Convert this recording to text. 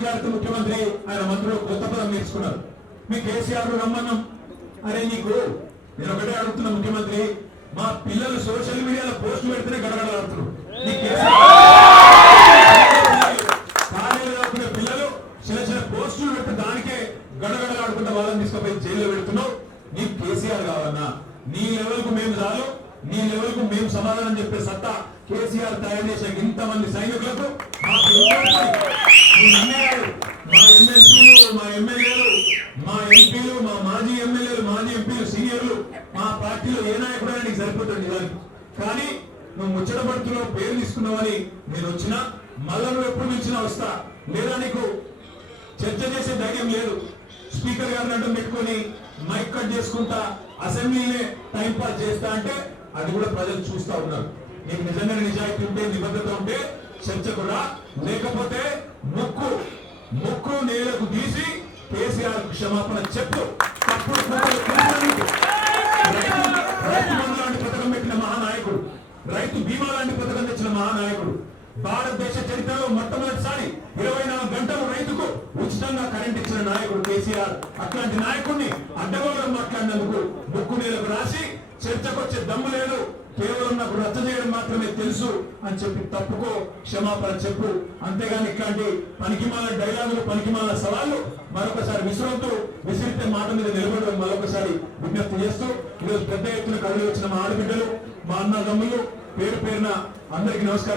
మాట్లాడుతూ ముఖ్యమంత్రి ఆయన మంత్రులు కొత్త పదం నేర్చుకున్నారు. మీ కేసీఆర్ రమ్మన్నాం అరే నీకు నేను ఒకటే అడుగుతున్నా ముఖ్యమంత్రి మా పిల్లలు సోషల్ మీడియాలో పోస్ట్ పెడితేనే గడగడలాడుతున్నారు. కాలేజీలో పిల్లలు చిన్న చిన్న పోస్టులు పెట్టి దానికే గడగడలాడుకుంటే వాళ్ళని తీసుకుపోయి జైల్లో పెడుతున్నావు. నీకు కేసీఆర్ కావాలన్నా. నీ లెవెల్కు మేము చాలు. నీ లెవెల్కు మేము సమాధానం చెప్పే సత్తా కేసీఆర్ తయారు చేసే ఇంతమంది సైనికులకు మా ఎమ్మెల్సీలు మా ఎమ్మెల్యేలు మా ఎంపీలు మా మాజీ ఎమ్మెల్యేలు మాజీ ఎంపీలు సీనియర్లు మా పార్టీలో ఏ నాయకుడైనా నీకు సరిపోతుంది నిజానికి కానీ నువ్వు ముచ్చట పడుతున్నావు పేరు తీసుకున్నావని నేను వచ్చినా మళ్ళా నువ్వు ఎప్పుడు పిలిచినా వస్తా. లేదా నీకు చర్చ చేసే ధైర్యం లేదు. స్పీకర్ గారిని అడ్డం పెట్టుకొని మైక్ కట్ చేసుకుంటా అసెంబ్లీనే టైం పాస్ చేస్తా అంటే అది కూడా ప్రజలు చూస్తా ఉన్నారు. నీకు నిజంగా నిజాయితీ ఉంటే నిబద్ధత ఉంటే చర్చ కూడా లేకపోతే ముక్కు ముక్కు నేలకు తీసి కేసీఆర్ క్షమాపణ చెప్పు తప్పుడు రైతు రైతు లాంటి పథకం పెట్టిన మహానాయకుడు రైతు బీమా లాంటి పథకం తెచ్చిన మహానాయకుడు భారతదేశ చరిత్రలో మొట్టమొదటిసారి ఇరవై నాలుగు గంటలు రైతుకు ఉచితంగా కరెంట్ ఇచ్చిన నాయకుడు కేసీఆర్. అట్లాంటి నాయకుడిని అడ్డగోళం మాట్లాడినందుకు ముక్కు నేలకు రాసి చర్చకొచ్చే దమ్ము లేదు. కేవలం నాకు రద్దు చేయడం మాత్రమే తెలుసు అని చెప్పి తప్పుకో క్షమాపణ చెప్పు. అంతేగాని ఇట్లాంటి పనికిమాల డైలాగులు పనికిమాల సవాళ్ళు మరొకసారి విసురుతూ విసిరితే మాట మీద నిలబడడం మరొకసారి విజ్ఞప్తి చేస్తూ ఈరోజు పెద్ద ఎత్తున కళ్ళు వచ్చిన మా ఆడబిడ్డలు మా అన్నదమ్ములు పేరు పేరున అందరికీ నమస్కారం.